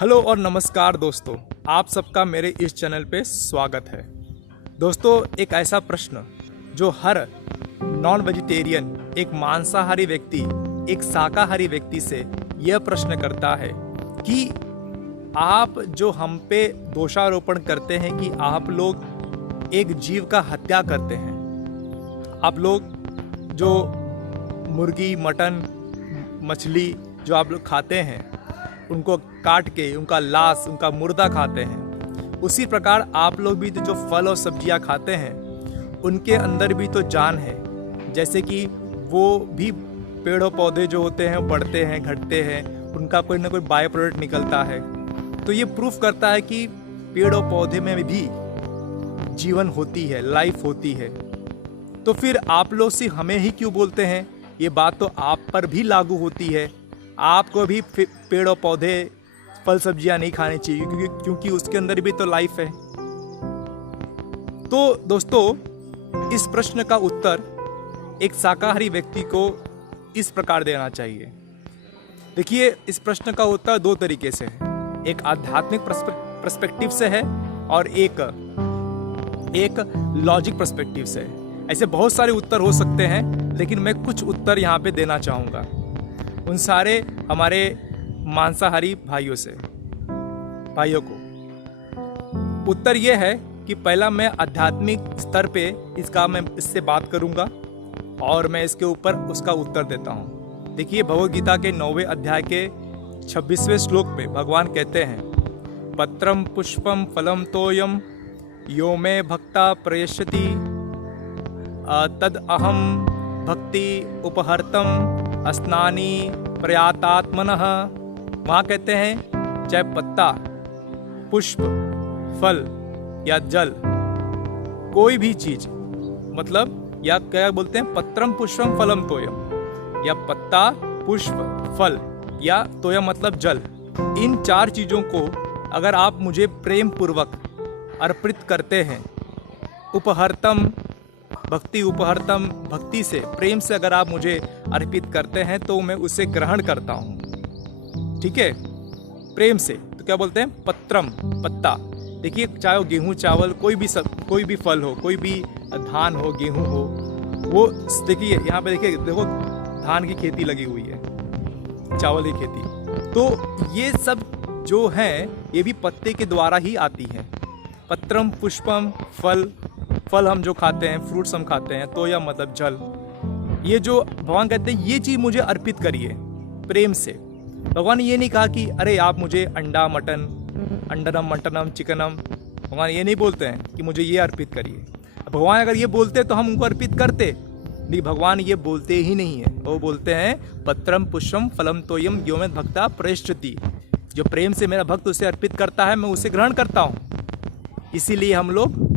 Hello और नमस्कार दोस्तों, आप सबका मेरे इस चैनल पे स्वागत है। दोस्तों, एक ऐसा प्रश्न जो हर नॉन वेजिटेरियन, एक मांसाहारी व्यक्ति, एक शाकाहारी व्यक्ति से यह प्रश्न करता है कि आप जो हम पे दोषारोपण करते हैं कि आप लोग एक जीव का हत्या करते हैं। आप लोग जो मुर्गी, मटन, मछली जो आप लोग खाते हैं, उनको काट के उनका लाश, उनका मुर्दा खाते हैं, उसी प्रकार आप लोग भी जो फल और सब्जियां खाते हैं उनके अंदर भी तो जान है। जैसे कि वो भी पेड़ों पौधे जो होते हैं बढ़ते हैं, घटते हैं, उनका कोई ना कोई बाय प्रोडक्ट निकलता है। तो ये प्रूफ करता है कि पेड़ों पौधे में भी जीवन होती है, लाइफ होती है। तो फिर आप लोग सिर्फ हमें ही क्यों बोलते हैं? ये बात तो आप पर भी लागू होती है। आपको भी पेड़ और पौधे, फल सब्जियां नहीं खानी चाहिए क्योंकि उसके अंदर भी तो लाइफ है। तो दोस्तों, इस प्रश्न का उत्तर एक शाकाहारी व्यक्ति को इस प्रकार देना चाहिए। देखिए, इस प्रश्न का उत्तर दो तरीके से है। एक आध्यात्मिक पर्सपेक्टिव से है और एक लॉजिक पर्सपेक्टिव से है। ऐसे बहुत सारे उत्तर हो सकते हैं, लेकिन मैं कुछ उत्तर यहाँ पे देना चाहूँगा उन सारे हमारे मांसाहारी भाइयों को। उत्तर यह है कि पहला मैं आध्यात्मिक स्तर पे इससे बात करूंगा और मैं इसके ऊपर उसका उत्तर देता हूं। देखिए, भगवद गीता के 9वें अध्याय के 26वें श्लोक में भगवान कहते हैं, पत्रम पुष्पम फलम तोयम यो मे भक्ता प्रयश्यति तद अहम भक्ति उपहर्तम अस्नानी प्रयातात्मनः। वहाँ कहते हैं, चाहे पत्ता, पुष्प, फल या जल, कोई भी चीज, मतलब या क्या बोलते हैं, पत्रम पुष्पम फलम तोयम, या पत्ता, पुष्प, फल या तोयम मतलब जल। इन चार चीजों को अगर आप मुझे प्रेम पूर्वक अर्पित करते हैं, उपहर्तम उपहर्तम, भक्ति से, प्रेम से अगर आप मुझे अर्पित करते हैं तो मैं उसे ग्रहण करता हूं। ठीक है, प्रेम से। तो क्या बोलते हैं? पत्रम, पत्ता। देखिए, चाहे वो गेहूं, चावल, कोई भी फल हो, कोई भी धान हो, गेहूं हो, वो देखिए यहाँ पे देखो धान की खेती लगी हुई है, चावल की खेती। तो ये सब जो है ये भी पत्ते के द्वारा ही आती है। पत्रम पुष्पम, फल हम जो खाते हैं, फ्रूट्स हम खाते हैं, तो या मतलब जल। ये जो भगवान कहते हैं, ये चीज मुझे अर्पित करिए प्रेम से। भगवान ने ये नहीं कहा कि अरे आप मुझे अंडनम मटनम चिकनम, भगवान ये नहीं बोलते हैं कि मुझे ये अर्पित करिए। भगवान अगर ये बोलते तो हम उनको अर्पित करते, नहीं, भगवान ये बोलते ही नहीं है। वो बोलते हैं पत्रम पुष्पम फलम तोयम यो मे भक्ता प्रयश्यति। जो प्रेम से मेरा भक्त उसे अर्पित करता है, मैं उसे ग्रहण करता हूँ। इसीलिए हम लोग,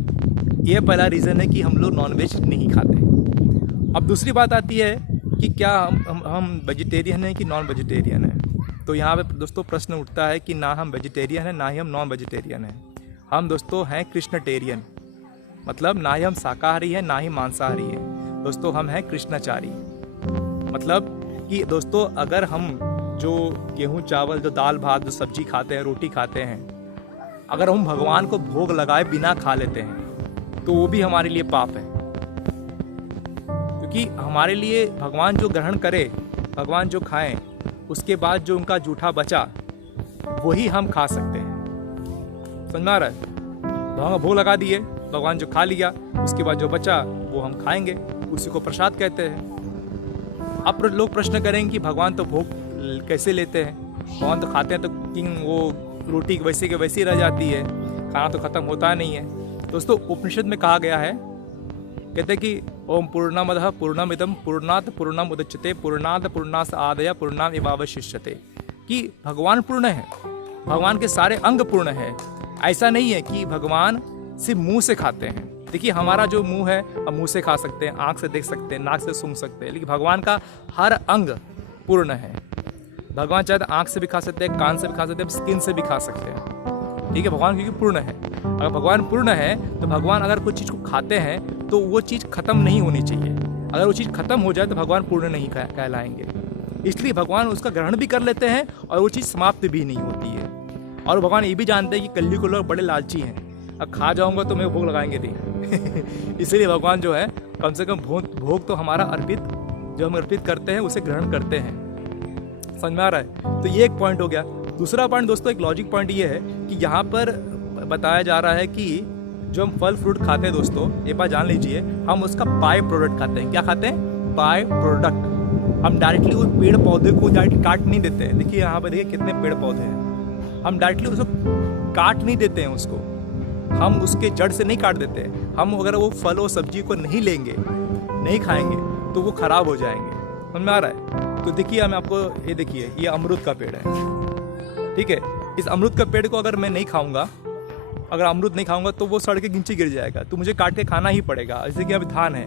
ये पहला रीज़न है कि हम लोग नॉनवेज नहीं खाते। अब दूसरी बात आती है कि क्या हम वेजिटेरियन हैं कि नॉन वेजिटेरियन हैं। तो यहाँ पे दोस्तों प्रश्न उठता है कि ना हम वेजिटेरियन हैं, ना ही हम नॉन वेजिटेरियन हैं। हम दोस्तों हैं कृष्णटेरियन, मतलब ना ही हम शाकाहारी हैं, ना ही मांसाहारी हैं। दोस्तों, हम हैं कृष्णाचारी। मतलब कि दोस्तों, अगर हम जो गेहूँ, चावल, जो दाल भात, जो सब्जी खाते हैं, रोटी खाते हैं, अगर हम भगवान को भोग लगाए बिना खा लेते हैं तो वो भी हमारे लिए पाप है। क्योंकि हमारे लिए भगवान जो ग्रहण करे, भगवान जो खाएं, उसके बाद जो उनका जूठा बचा वही हम खा सकते हैं। समझ में आ रहा है? भगवान भोग लगा दिए, भगवान जो खा लिया, उसके बाद जो बचा वो हम खाएंगे, उसी को प्रसाद कहते हैं। अब लोग प्रश्न करेंगे कि भगवान तो भोग कैसे लेते हैं? भगवान तो खाते हैं तो वो रोटी वैसे के वैसी रह जाती है, खाना तो खत्म होता नहीं है। दोस्तों, उपनिषद में कहा गया है, कहते हैं कि ओम पूर्णमदः पूर्णमिदं पूर्णात् पूर्णम उदच्यते पूर्णात् पूर्णात् आदय पूर्णाम् एवावशिष्यते। कि भगवान पूर्ण है, भगवान के सारे अंग पूर्ण है। ऐसा नहीं है कि भगवान सिर्फ मुंह से खाते हैं। देखिए, हमारा जो मुंह है, हम मुंह से खा सकते हैं, आंख से देख सकते हैं, नाक से सूंघ सकते हैं, लेकिन भगवान का हर अंग पूर्ण है। भगवान चाहे तो आंख से भी खा सकते हैं, कान से भी खा सकते हैं, स्किन से भी खा सकते हैं। ठीक है, भगवान क्योंकि पूर्ण है। अगर भगवान पूर्ण है तो भगवान अगर कोई चीज़ को खाते हैं तो वो चीज़ खत्म नहीं होनी चाहिए। अगर वो चीज़ खत्म हो जाए तो भगवान पूर्ण नहीं कहलाएंगे। इसलिए भगवान उसका ग्रहण भी कर लेते हैं और वो चीज़ समाप्त भी नहीं होती है। और भगवान ये भी जानते हैं कि कलयुग के लोग बड़े लालची हैं, अब खा जाऊंगा तो मैं भोग लगाएंगे नहीं। इसलिए भगवान जो है कम से कम भोग तो हमारा अर्पित, जो हम अर्पित करते हैं उसे ग्रहण करते हैं। समझ में आ रहा है? तो ये एक पॉइंट हो गया। दूसरा पॉइंट दोस्तों, एक लॉजिक पॉइंट ये है कि यहाँ पर बताया जा रहा है कि जो हम फल फ्रूट खाते हैं दोस्तों, ये बात जान लीजिए, हम उसका बाय प्रोडक्ट खाते हैं। क्या खाते हैं? By product. हम डायरेक्टली उस पेड़ पौधे को डायरेक्ट काट नहीं देते हैं। देखिए यहाँ पर देखिए कितने पेड़ पौधे हैं, हम डायरेक्टली उसको काट नहीं देते हैं, उसको हम उसके जड़ से नहीं काट देते हैं। हम अगर वो फल और सब्जी को नहीं लेंगे, नहीं खाएंगे तो वो खराब हो जाएंगे। समझ में आ रहा है? तो देखिए मैं आपको ये देखिए, ये अमरूद का पेड़ है, ठीक है। इस अमरूद का पेड़ को अगर मैं नहीं खाऊंगा, अगर अमरूद नहीं खाऊंगा तो वो सड़ के नीचे गिर जाएगा, तो मुझे काट के खाना ही पड़ेगा। जैसे कि अभी धान है,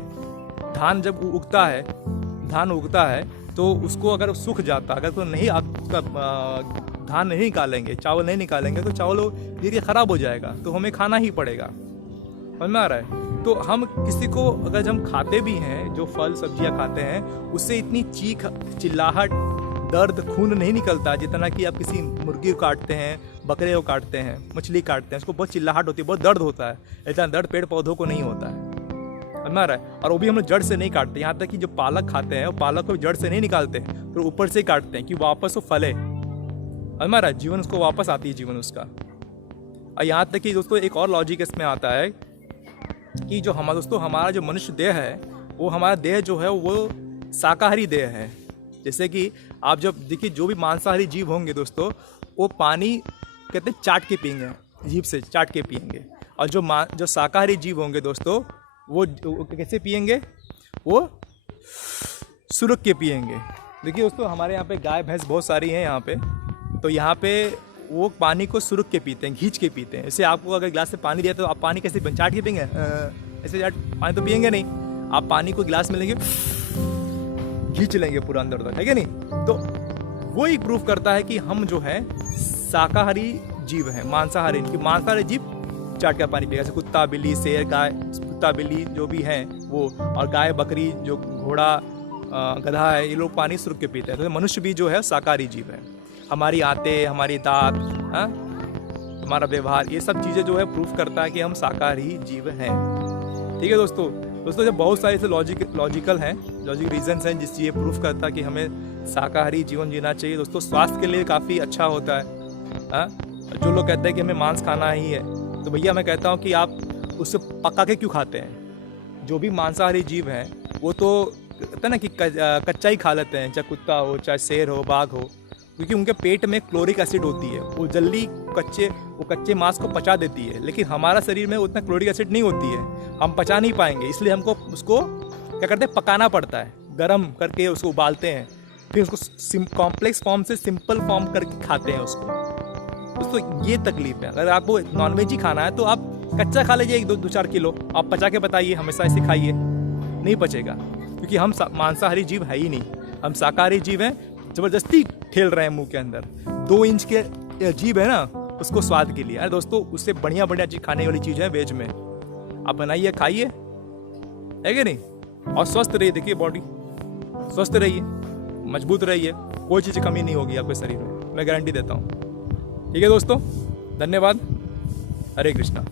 धान जब उगता है, धान उगता है तो उसको अगर सूख जाता, अगर तो नहीं आपका धान नहीं निकालेंगे, चावल नहीं निकालेंगे तो चावल धीरे खराब हो जाएगा, तो हमें खाना ही पड़ेगा। समझ में आ रहा है? तो हम किसी को अगर हम खाते भी हैं, जो फल सब्जियां खाते हैं, उससे इतनी चीख, चिल्लाहट, दर्द, खून नहीं निकलता जितना कि आप किसी मुर्गी को काटते हैं, बकरे को काटते हैं, मछली काटते हैं, उसको बहुत चिल्लाहट होती है, बहुत दर्द होता है। इतना दर्द पेड़ पौधों को नहीं होता है। समझ में आ रहा है? और वो भी हम लोग जड़ से नहीं काटते। यहाँ तक कि जो पालक खाते हैं, वो पालक को जड़ से नहीं निकालते, तो ऊपर से ही काटते हैं कि वापस वो फले। समझ में आ रहा है? जीवन उसको वापस आती है, जीवन उसका। और यहाँ तक कि दोस्तों एक और लॉजिक इसमें आता है कि जो हमारा जो मनुष्य देह है, वो हमारा देह जो है वो शाकाहारी देह है। जैसे कि आप जब देखिए, जो भी मांसाहारी जीव होंगे दोस्तों, वो पानी कहते हैं चाट के पिएंगे, जीभ से चाट के पिएंगे। और जो शाकाहारी जीव होंगे दोस्तों, वो कैसे पिएंगे? वो सुरख के पिएंगे। देखिए दोस्तों, हमारे यहाँ पे गाय भैंस बहुत सारी हैं यहाँ पे, तो यहाँ पे वो पानी को सुरख के पीते हैं, खींच के पीते हैं। जैसे आपको अगर गिलास से पानी दिया तो आप पानी कैसे चाट के पिएंगे? ऐसे चाट पानी तो पिएंगे नहीं। आप पानी को गिलास में लेंगे, खींच लेंगे पूरा अंदर तक, है क्या नहीं? तो वो ही प्रूफ करता है कि हम जो है शाकाहारी जीव हैं, मांसाहारी। इनकी मांसाहारी जीव चाट का पानी पिएगा, जैसे कुत्ता, बिल्ली, शेर, गाय, कुत्ता, बिल्ली जो भी हैं वो, और गाय, बकरी, जो घोड़ा, गधा है, ये लोग पानी सुरख के पीते हैं। तो मनुष्य भी जो है शाकाहारी जीव है। हमारी आंतें, हमारी दांत, हमारा व्यवहार, ये सब चीज़ें जो है प्रूफ करता है कि हम शाकाहारी जीव हैं। ठीक है दोस्तों, जब बहुत सारे ऐसे लॉजिकल रीजंस हैं जिससे ये प्रूफ करता है कि हमें शाकाहारी जीवन जीना चाहिए। दोस्तों स्वास्थ्य के लिए काफ़ी अच्छा होता है। जो लोग कहते हैं कि हमें मांस खाना ही है, तो भैया मैं कहता हूँ कि आप उससे पका के क्यों खाते हैं? जो भी मांसाहारी जीव हैं वो तो कहते हैं ना कि कच्चा ही खा लेते हैं, चाहे कुत्ता हो, चाहे शेर हो, बाघ हो, क्योंकि उनके पेट में क्लोरिक एसिड होती है, वो जल्दी कच्चे मांस को पचा देती है। लेकिन हमारा शरीर में उतना क्लोरिक एसिड नहीं होती है, हम पचा नहीं पाएंगे। इसलिए हमको उसको क्या करते हैं, पकाना पड़ता है, गर्म करके उसको उबालते हैं, फिर उसको कॉम्प्लेक्स फॉर्म से सिंपल फॉर्म करके खाते हैं उसको। दोस्तों ये तकलीफ है। अगर आपको नॉनवेज ही खाना है तो आप कच्चा खा लीजिए 1-2-4 किलो, आप पचा के बताइए, हमेशा ऐसे खाइए, नहीं पचेगा, क्योंकि हम मांसाहारी जीव है ही नहीं, हम शाकाहारी जीव हैं। जबरदस्ती ठेल रहे हैं मुंह के अंदर। 2 इंच के जीभ है ना, उसको स्वाद के लिए। अरे दोस्तों, उससे बढ़िया चीज खाने वाली चीज है वेज में, आप बनाइए, खाइए, है कि नहीं? और स्वस्थ रहिए। देखिए बॉडी स्वस्थ रहिए, मजबूत रहिए, कोई चीज़ की कमी नहीं होगी आपके शरीर में, मैं गारंटी देता हूँ। ठीक है दोस्तों, धन्यवाद। हरे कृष्णा।